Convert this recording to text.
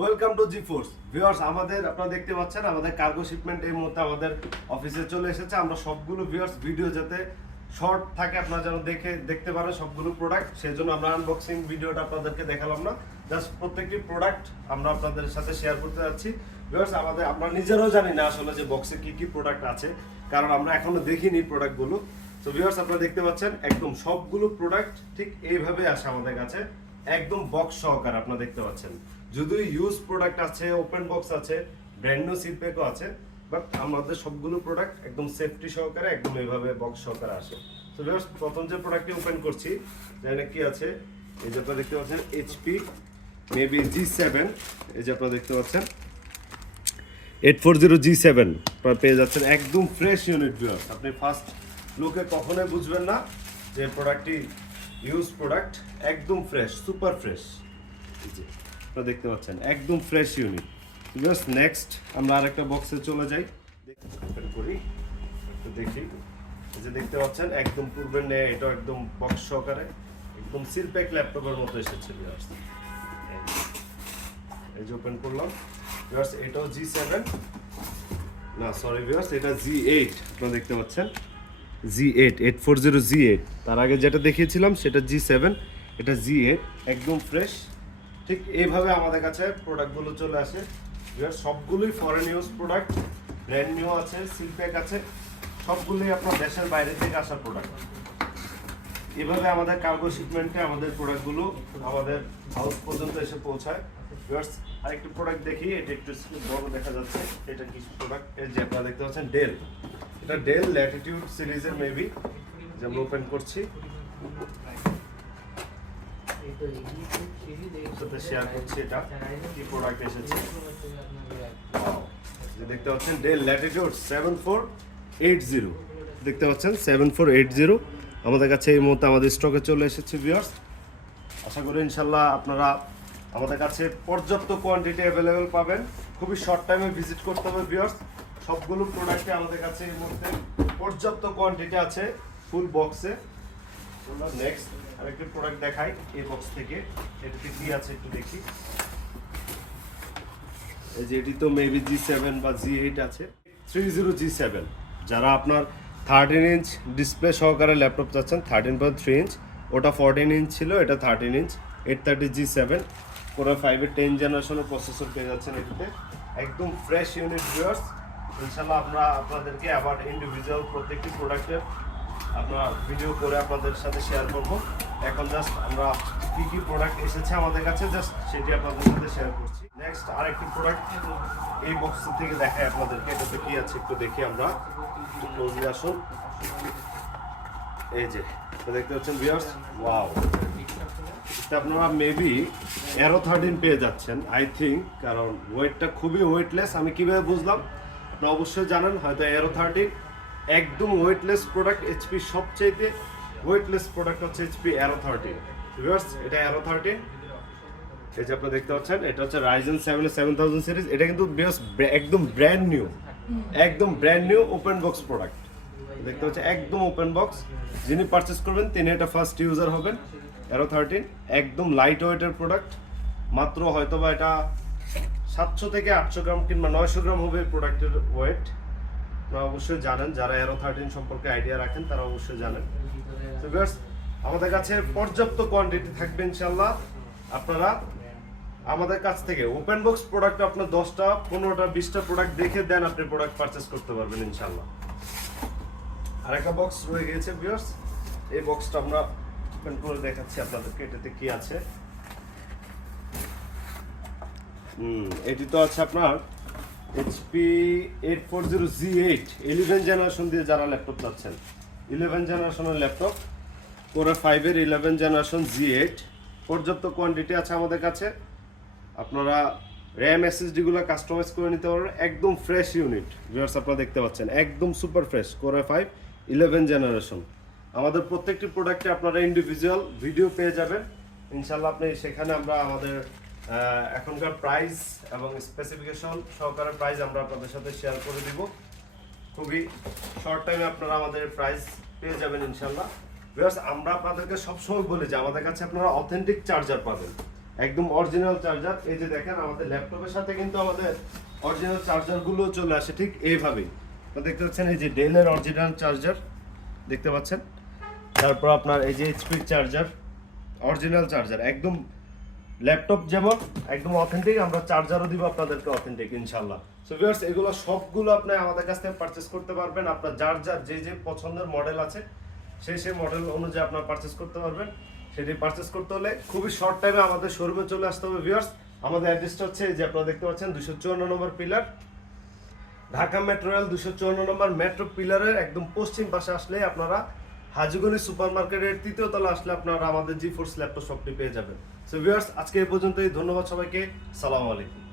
Welcome to G force viewers. আমাদের আপনারা দেখতে পাচ্ছেন আমাদের কার্গো শিপমেন্ট এই মুহূর্তে আমাদের অফিসে চলে এসেছে। আমরা সবগুলো ভিউয়ার্স ভিডিও যাতে শর্ট থাকে আপনারা যেন দেখতে পারেন সবগুলো প্রোডাক্ট, সেই জন্য আমরা আনবক্সিং ভিডিওটা আপনাদেরকে দেখালাম না, জাস্ট প্রত্যেকটি প্রোডাক্ট আমরা আপনাদের সাথে শেয়ার করতে যাচ্ছি। ভিউয়ার্স আমরা নিজেরাও জানি না আসলে যে বক্সে কি কি প্রোডাক্ট আছে, কারণ আমরা এখনো দেখিনি প্রোডাক্টগুলো। তো ভিউয়ার্স আপনারা দেখতে পাচ্ছেন একদম সবগুলো প্রোডাক্ট ঠিক এইভাবে আসে আমাদের কাছে, একদম বক্স সহকারে আপনারা দেখতে পাচ্ছেন। যদিও ইউজ প্রোডাক্ট আছে, ওপেন বক্স আছে, ব্র্যান্ড নিউ সিল প্যাকও আছে, বাট আমাদের সবগুলো প্রোডাক্ট একদম সেফটি সহকারে একদম এইভাবে বক্স সহকারে আসে। তো ভিউয়ার্স প্রথম যে প্রোডাক্টটি ওপেন করছি, জানি কি আছে, এই যে আপনারা দেখতে পাচ্ছেন এইচপি মেবি G7, এই যে আপনারা দেখতে পাচ্ছেন 840 G7 আপনারা পেয়ে যাচ্ছেন একদম ফ্রেশ ইউনিট। ভিউয়ার্স আপনি ফার্স্ট লুকে কখনোই বুঝবেন না যে প্রোডাক্টটি ইউজ প্রোডাক্ট, একদম ফ্রেশ, সুপার ফ্রেশ। এই যে আপনারা দেখতে পাচ্ছেন একদম ফ্রেশ ইউনিট। জাস্ট নেক্সট আমরা আরেকটা বক্সে চলে যাই, ওপেন করি একটু দেখি। এই যে দেখতে পাচ্ছেন একদম পূর্বের নেয়, এটা একদম বক্স সহকারে একদম সিল প্যাক ল্যাপটপের মতো এসেছে। ভিউয়ার্স এই যে ওপেন করলাম, ভিউয়ার্স এটাও G7 না, সরি ভিউয়ার্স এটা G8 আপনারা দেখতে পাচ্ছেন, G8 840 G8। তার আগে যেটা দেখিয়েছিলাম সেটা G7, এটা G8 একদম ফ্রেশ। ঠিক এইভাবে আমাদের কাছে প্রোডাক্টগুলো চলে আসে। সবগুলোই foreign use product, brand new আছে, সিল প্যাক আছে, সবগুলোই আপনার দেশের বাইরে থেকে আসা প্রোডাক্ট। এভাবে আমাদের কার্গো শিপমেন্টে আমাদের প্রোডাক্টগুলো আমাদের হাউস পর্যন্ত এসে পৌঁছায়। আরেকটি প্রোডাক্ট দেখি, এটা একটু বড় দেখা যাচ্ছে, এটা কি প্রোডাক্ট? এই যে আপনারা দেখতে পাচ্ছেন ডেল, এটা ডেল ল্যাটিটিউড সিরিজের মেবি, যে আমরা ওপেন করছি সাথে শেয়ার করছি এটা কি প্রোডাক্ট এসেছে। দেখতে পাচ্ছেন ডেল ল্যাটিটিউড 7480, দেখতে পাচ্ছেন 7480 আমাদের কাছে এই মুহূর্তে আমাদের স্টকে চলে এসেছে। ভিউয়ার্স আশা করি ইনশাল্লাহ আপনারা আমাদের কাছে পর্যাপ্ত কোয়ান্টিটি অ্যাভেলেবেল পাবেন। খুবই শর্ট টাইমে ভিজিট করতে হবে ভিউয়ার্স। সবগুলো প্রোডাক্টে আমাদের কাছে এই মুহূর্তে পর্যাপ্ত কোয়ান্টিটি আছে ফুল বক্সে। নেক্সট আরেকটি প্রোডাক্ট দেখাই এই বক্স থেকে, এটাতে কি আছে একটু দেখি। এই যে এটি তো মেবি G7 বা G8 আছে, 30 G7। যারা আপনার 13 ইঞ্চ ডিসপ্লে সহকারে ল্যাপটপ চাচ্ছেন, 13.3 ইঞ্চ, ওটা 14 ইঞ্চ ছিল, এটা 13 ইঞ্চ 830 G7 Core i5 এর 10 জেনারেশনের প্রসেসর পেয়ে যাচ্ছেন এটিতে, একদম ফ্রেশ ইউনিট। ভিউয়ার্স ইনশাআল্লাহ আমরা আপনাদেরকে আবার ইন্ডিভিজুয়াল প্রত্যেকটি প্রোডাক্টের আমরা ভিডিও করে আপনাদের সাথে শেয়ার করব। এখন জাস্ট আমরা কি কি প্রোডাক্ট এসেছে আমাদের কাছে জাস্ট সেটি আপনাদের সাথে শেয়ার করছি। নেক্সট আরেকটি প্রোডাক্ট এই বক্স থেকে দেখাই আপনাদেরকে, এটাতে কি আছে একটু দেখি আমরা, একটু ক্লোজলি আসুন। এই যে দেখতে পাচ্ছেন ভিউয়ার্স, ওয়াও, আপনারা মেবি Aero 13 পেয়ে যাচ্ছেন আই থিঙ্ক, কারণ ওয়েটটা খুবই ওয়েটলেস। আমি কিভাবে বুঝলাম আপনারা অবশ্যই জানেন, হয়তো Aero 13 একদম ওয়েটলেস প্রোডাক্ট। এইচপি সবচেয়ে ওয়েটলেস প্রোডাক্ট হচ্ছে এইচপি Aero 13। ভিউয়ার্স এটা Aero 13, এই যে আপনারা দেখতে পাচ্ছেন এটা হচ্ছে Ryzen 7 7000 সিরিজ। এটা কিন্তু একদম ব্র্যান্ড নিউ, একদম brand new open box product. দেখতে পাচ্ছেন একদম ওপেন বক্স, যিনি পারচেস করবেন তিনি এটা ফার্স্ট ইউজার হবেন। Aero 13 একদম লাইট ওয়েটের প্রোডাক্ট, মাত্র হয়তো বা এটা 700 থেকে 800 গ্রাম কিংবা 900 গ্রাম হবে প্রোডাক্টের ওয়েট। আপনারা অবশ্যই জানেন, যারা Aero 13 সম্পর্কে আইডিয়া রাখেন তারা অবশ্যই জানেন। তো ভিউয়ার্স আমাদের কাছে পর্যাপ্ত কোয়ান্টিটি থাকবে ইনশাআল্লাহ। আপনারা আমাদের কাছ থেকে ওপেন বক্স প্রোডাক্ট আপনার 10টা 15টা 20টা প্রোডাক্ট দেখে দেন আপনি প্রোডাক্ট পারচেস করতে পারবেন ইনশাআল্লাহ। আরেকটা বক্স রয়ে গিয়েছে ভিউয়ার্স, এই বক্সটা আমরা ওপেন করে দেখাচ্ছি আপনাদেরকে, এটাতে কি আছে। এটি তো আছে আপনার HP 840 G8 11 জেনারেশন দিয়ে যারা ল্যাপটপ চাচ্ছেন, 11 জেনারেশনের ল্যাপটপ, Core i5 এর 11 জেনারেশন G8, পর্যাপ্ত কোয়ান্টিটি আছে আমাদের কাছে। আপনারা র্যাম SSD গুলো কাস্টমাইজ করে নিতে পারবেন, একদম ফ্রেশ ইউনিট। ভিউয়ার্স আপনারা দেখতে পাচ্ছেন একদম super fresh Core i5 11 generation. আমাদের প্রত্যেকটি প্রোডাক্টে আপনারা ইন্ডিভিজুয়াল ভিডিও পেয়ে যাবেন ইনশাআল্লাহ। আপনি সেখানে আমরা আমাদের এখনকার প্রাইস এবং স্পেসিফিকেশন সহকারে প্রাইস আমরা আপনাদের সাথে শেয়ার করে দিব। খুবই শর্ট টাইমে আপনারা আমাদের প্রাইস পেয়ে যাবেন ইনশাআল্লাহ। ভিউয়ার্স আমরা আপনাদেরকে সবসময় বলি যে আমাদের কাছে আপনারা অথেন্টিক চার্জার পাবেন। একদম অরিজিনাল চার্জার। এই যে দেখেন আমাদের ল্যাপটপের সাথে কিন্তু আমাদের অরিজিনাল চার্জারগুলো চলে আসে ঠিক এইভাবেই। তো দেখতে পাচ্ছেন এই যে ডেলের অরিজিনাল চার্জার দেখতে পাচ্ছেন, তারপর আপনার এই যে এইচপি চার্জার, অরিজিনাল চার্জার একদম ল্যাপটপ যেমন একদম অথেন্টিক, আমরা চার্জারও দিব আপনাদেরকে অথেন্টিক ইনশাআল্লাহ। সো ভিউয়ার্স এগুলো সবগুলো আপনি আমাদের কাছ থেকে পারচেজ করতে পারবেন, আপনার যার যার যে যে পছন্দের মডেল আছে সেই মডেল অনুযায়ী আপনারা পারচেজ করতে পারবেন। সেটি পারচেজ করতে হলে খুবই শর্ট টাইমে আমাদের শোরুমে চলে আসতে হবে ভিউয়ার্স। আমাদের অ্যাড্রেসটা হচ্ছে এই যে আপনারা দেখতে পাচ্ছেন 254 নম্বর পিলার, ঢাকা মেট্রো রেল 254 নম্বর মেট্রো পিলারের একদম পশ্চিম পাশে আসলে আপনারা হাজীগঞ্জ সুপার মার্কেটের 3য় তলা আসলে আপনারা আমাদের জি4 ল্যাপটপ শপটি পেয়ে যাবেন। সো ভিউয়ার্স আজকে এই পর্যন্তই, ধন্যবাদ সবাইকে, সালাম আলাইকুম।